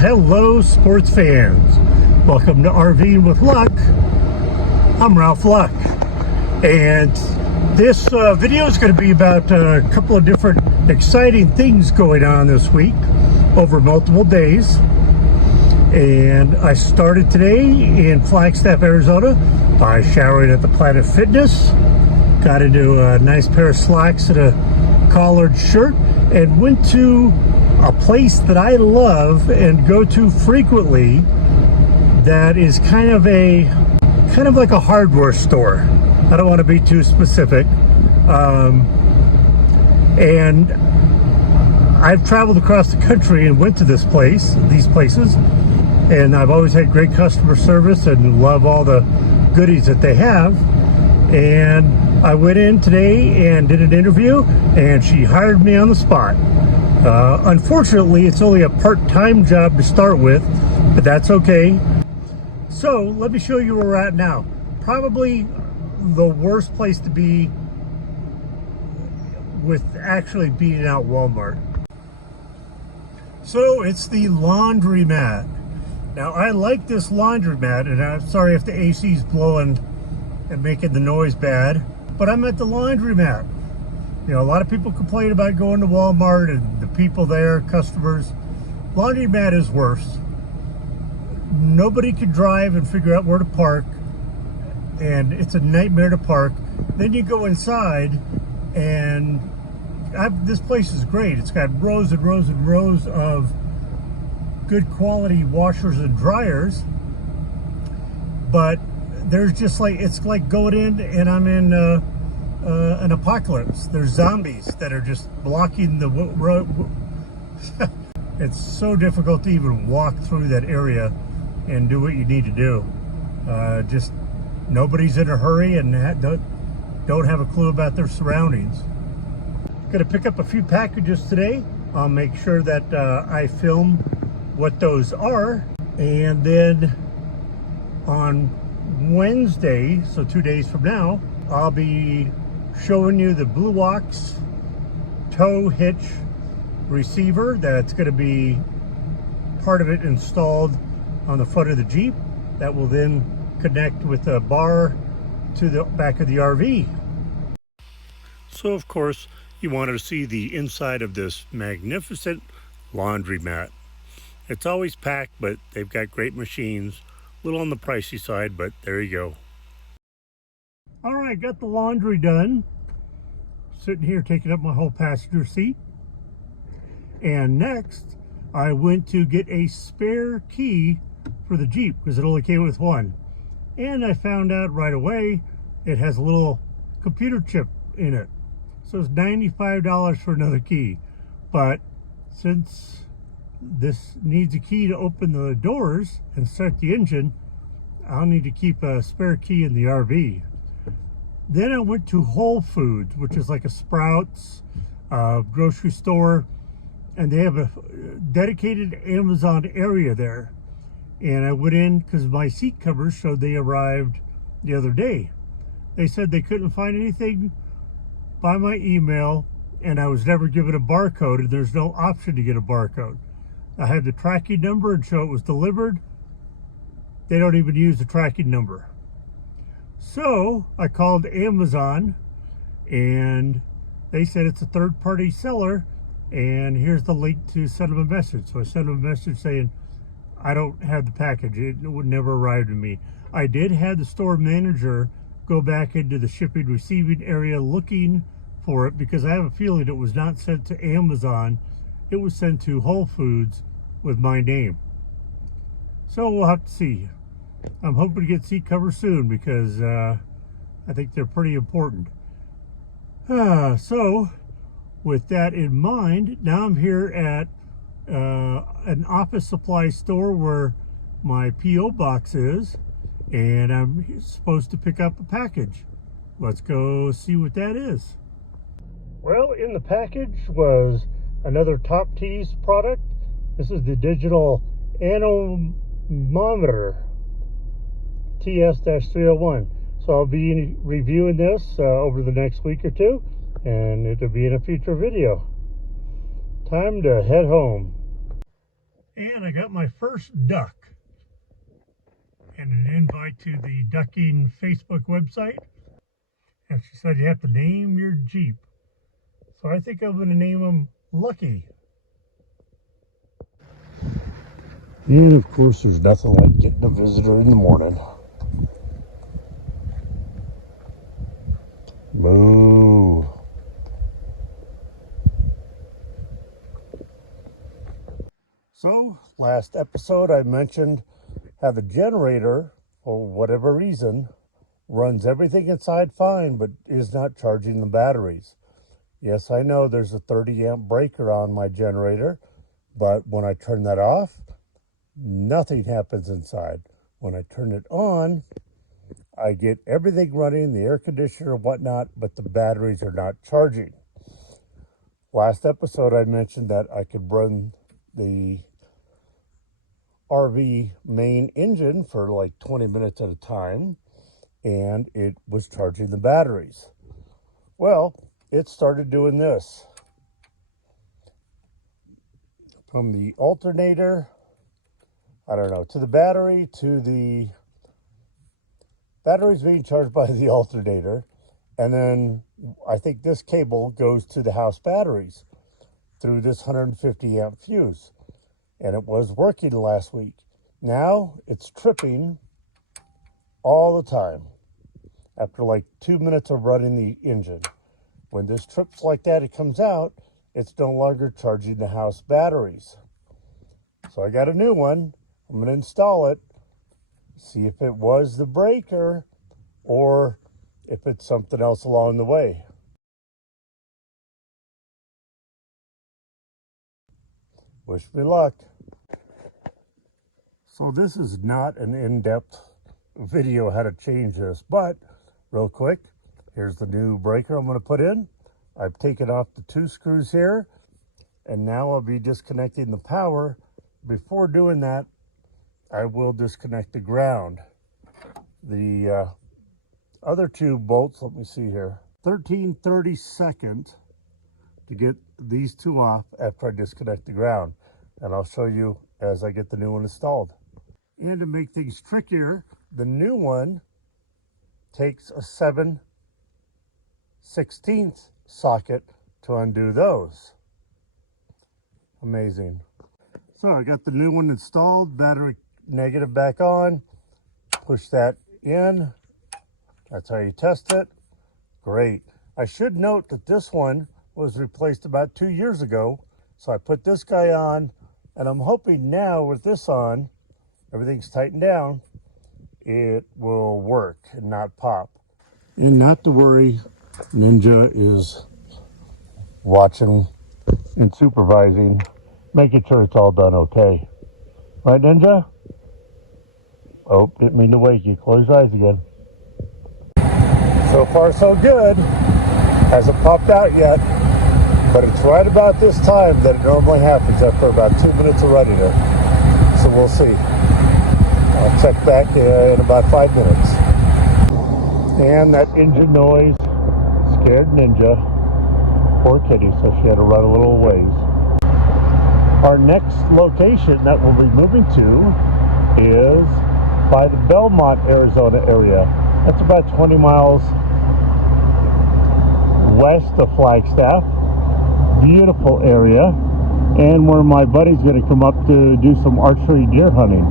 Hello sports fans, welcome to RVing with Luck. I'm Ralph Luck, and this video is going to be about a couple of different exciting things going on this week over multiple days. And I started today in Flagstaff, Arizona by showering at the Planet Fitness, got into a nice pair of slacks and a collared shirt, and went to a place that I love and go to frequently that is kind of like a hardware store. I don't want to be too specific. And I've traveled across the country and went to these places, and I've always had great customer service and love all the goodies that they have. And I went in today and did an interview, and she hired me on the spot. Unfortunately, it's only a part-time job to start with, but that's okay. So let me show you where we're at now. Probably the worst place to be with actually beating out Walmart. So it's the laundromat. Now I like this laundromat, and I'm sorry if the AC's blowing and making the noise bad, but I'm at the laundromat. You know, a lot of people complain about going to Walmart and the people there, customers. Laundromat is worse. Nobody can drive and figure out where to park, and it's a nightmare to park. Then you go inside, and this place is great. It's got rows and rows and rows of good quality washers and dryers, but there's just like, it's like going in and I'm in an apocalypse. There's zombies that are just blocking the road. It's so difficult to even walk through that area and do what you need to do. Just nobody's in a hurry and don't have a clue about their surroundings. Gonna pick up a few packages today. I'll make sure that I film what those are, and then on Wednesday, so 2 days from now, I'll be showing you the Blue Ox tow hitch receiver that's going to be part of it installed on the front of the Jeep that will then connect with a bar to the back of the RV. So of course you wanted to see the inside of this magnificent laundromat. It's always packed, but they've got great machines. A little on the pricey side, but there you go. All right, got the laundry done. Sitting here taking up my whole passenger seat. And next, I went to get a spare key for the Jeep because it only came with one. And I found out right away it has a little computer chip in it. So it's $95 for another key. But since this needs a key to open the doors and start the engine, I'll need to keep a spare key in the RV. Then I went to Whole Foods, which is like a Sprouts grocery store, and they have a dedicated Amazon area there. And I went in because my seat covers showed they arrived the other day. They said they couldn't find anything by my email, and I was never given a barcode, and there's no option to get a barcode. I had the tracking number and show it was delivered. They don't even use the tracking number. So I called Amazon, and they said it's a third-party seller, and here's the link to send them a message. So I sent them a message saying, I don't have the package. It would never arrive to me. I did have the store manager go back into the shipping receiving area looking for it, because I have a feeling it was not sent to Amazon. It was sent to Whole Foods with my name. So we'll have to see. I'm hoping to get seat covers soon because I think they're pretty important. So with that in mind, now I'm here at an office supply store where my P.O. box is, and I'm supposed to pick up a package. Let's go see what that is. Well, in the package was another Top Tees product. This is the digital anemometer TS-301. So I'll be reviewing this over the next week or two, and it'll be in a future video. Time to head home. And I got my first duck and an invite to the ducking Facebook website. And she said you have to name your Jeep. So I think I'm going to name him Lucky. And of course there's nothing like getting a visitor in the morning. Moo. So, last episode I mentioned how the generator, for whatever reason, runs everything inside fine, but is not charging the batteries. Yes, I know there's a 30 amp breaker on my generator, but when I turn that off, nothing happens inside. When I turn it on, I get everything running, the air conditioner and whatnot, but the batteries are not charging. Last episode I mentioned that I could run the RV main engine for like 20 minutes at a time, and it was charging the batteries. Well, it started doing this. From the alternator, I don't know, to the battery, to the batteries being charged by the alternator, and then I think this cable goes to the house batteries through this 150 amp fuse. And it was working last week. Now it's tripping all the time after like 2 minutes of running the engine. When this trips like that, it comes out, it's no longer charging the house batteries. So I got a new one. I'm going to install it, see if it was the breaker or if it's something else along the way. Wish me luck. So this is not an in-depth video how to change this, but real quick, here's the new breaker I'm going to put in. I've taken off the 2 screws here, and now I'll be disconnecting the power. Before doing that, I will disconnect the ground. The other 2 bolts, let me see here, 13/32 to get these 2 off after I disconnect the ground. And I'll show you as I get the new one installed. And to make things trickier, the new one takes a 7/16 socket to undo those. Amazing. So I got the new one installed, battery negative back on, push that in. That's how you test it. Great. I should note that this one was replaced about 2 years ago. So I put this guy on, and I'm hoping now with this on, everything's tightened down, it will work and not pop. And not to worry, Ninja is watching and supervising, making sure it's all done okay. Right, Ninja? Oh, didn't mean to wake you. Close your eyes again. So far, so good. Hasn't popped out yet, but it's right about this time that it normally happens after about 2 minutes of running it. So we'll see. I'll check back in about 5 minutes. And that engine noise scared Ninja. Poor kitty, so she had to run a little ways. Our next location that we'll be moving to is by the Belmont, Arizona area. That's about 20 miles west of Flagstaff. Beautiful area. And where my buddy's going to come up to do some archery deer hunting.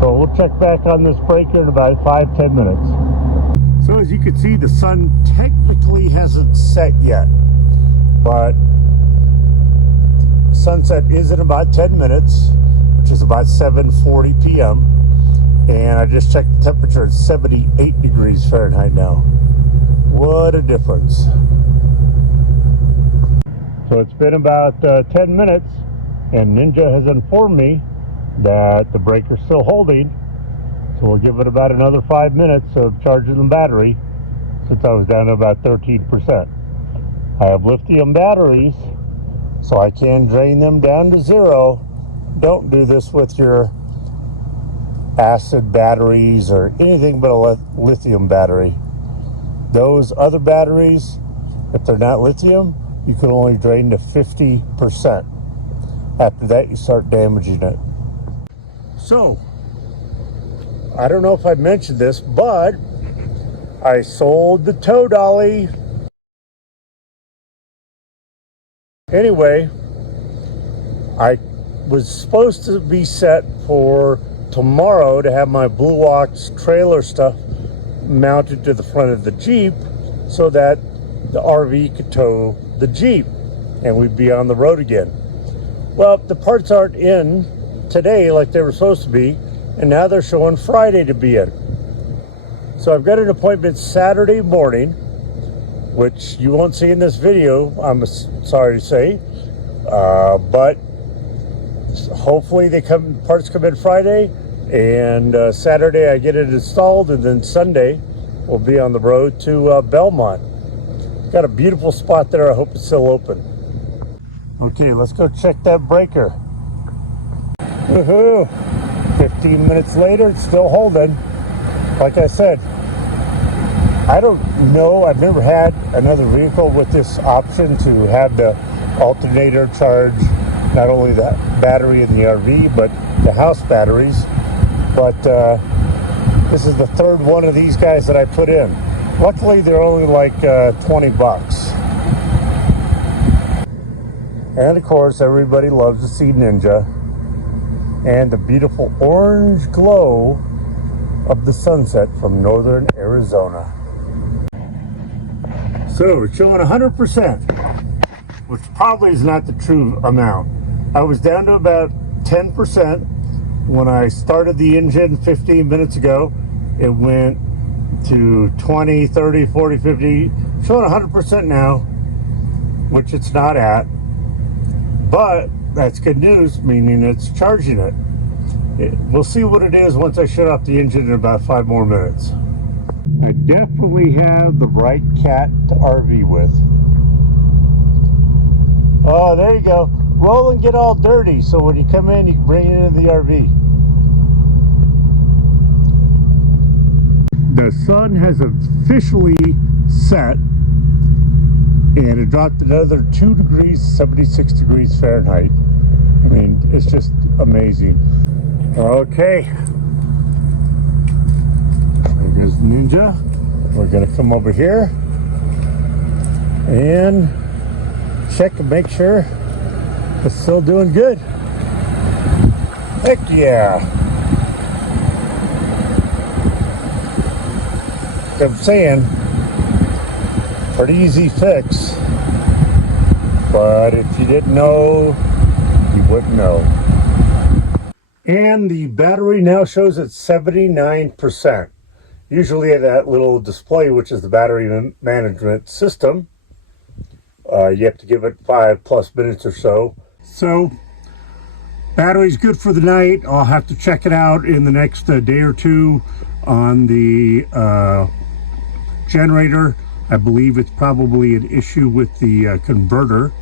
So we'll check back on this breaker in about 5-10 minutes. So as you can see, the sun technically hasn't set yet, but sunset is in about 10 minutes, which is about 7:40 p.m. And I just checked the temperature, it's 78 degrees Fahrenheit now. What a difference. So it's been about 10 minutes, and Ninja has informed me that the breaker's still holding. So we'll give it about another 5 minutes of charging the battery, since I was down to about 13%. I have lithium batteries, so I can drain them down to 0. Don't do this with your acid batteries or anything but a lithium battery. Those other batteries, if they're not lithium, you can only drain to 50%. After that, you start damaging it. So, I don't know if I mentioned this, but I sold the tow dolly. Anyway, I was supposed to be set for tomorrow to have my Blue Ox trailer stuff mounted to the front of the Jeep so that the RV could tow the Jeep and we'd be on the road again. Well, the parts aren't in today like they were supposed to be, and now they're showing Friday to be in. So I've got an appointment Saturday morning, which you won't see in this video, I'm sorry to say, but hopefully parts come in Friday, and Saturday I get it installed, and then Sunday we'll be on the road to Belmont. Got a beautiful spot there. I hope it's still open. Okay, let's go check that breaker. Woohoo! 15 minutes later, it's still holding. Like I said, I don't know, I've never had another vehicle with this option to have the alternator charge not only the battery in the RV, but the house batteries. But this is the third one of these guys that I put in. Luckily, they're only like 20 bucks. And of course, everybody loves to see Ninja and the beautiful orange glow of the sunset from northern Arizona. So we're showing 100%, which probably is not the true amount. I was down to about 10% when I started the engine 15 minutes ago. It went to 20, 30, 40, 50, showing 100% now, which it's not at. But that's good news, meaning it's charging it. We'll see what it is once I shut off the engine in about 5 more minutes. I definitely have the right cat to RV with. Oh, there you go. Roll and get all dirty, so when you come in, you can bring it into the RV. The sun has officially set, and it dropped another 2 degrees, 76 degrees Fahrenheit. I mean, it's just amazing. Okay. There goes Ninja. We're gonna come over here and check and make sure it's still doing good. Heck yeah. Like I'm saying, pretty easy fix, but if you didn't know, you wouldn't know. And the battery now shows at 79%. Usually that little display, which is the battery management system, you have to give it 5+ minutes or so. So battery's good for the night. I'll have to check it out in the next day or two on the generator. I believe it's probably an issue with the converter.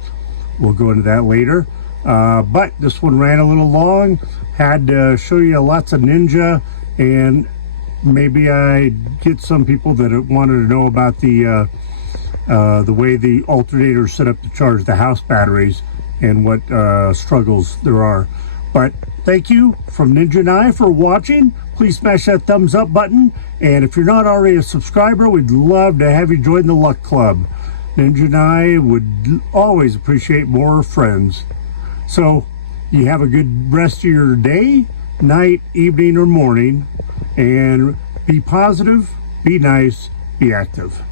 We'll go into that later. But this one ran a little long. Had to show you lots of Ninja, and maybe I get some people that wanted to know about the way the alternator is set up to charge the house batteries and what struggles there are. But thank you from Ninja and I for watching. Please smash that thumbs up button, and if you're not already a subscriber, we'd love to have you join the Luck Club. Ninja and I would always appreciate more friends. So you have a good rest of your day, night, evening, or morning, and be positive, be nice, be active.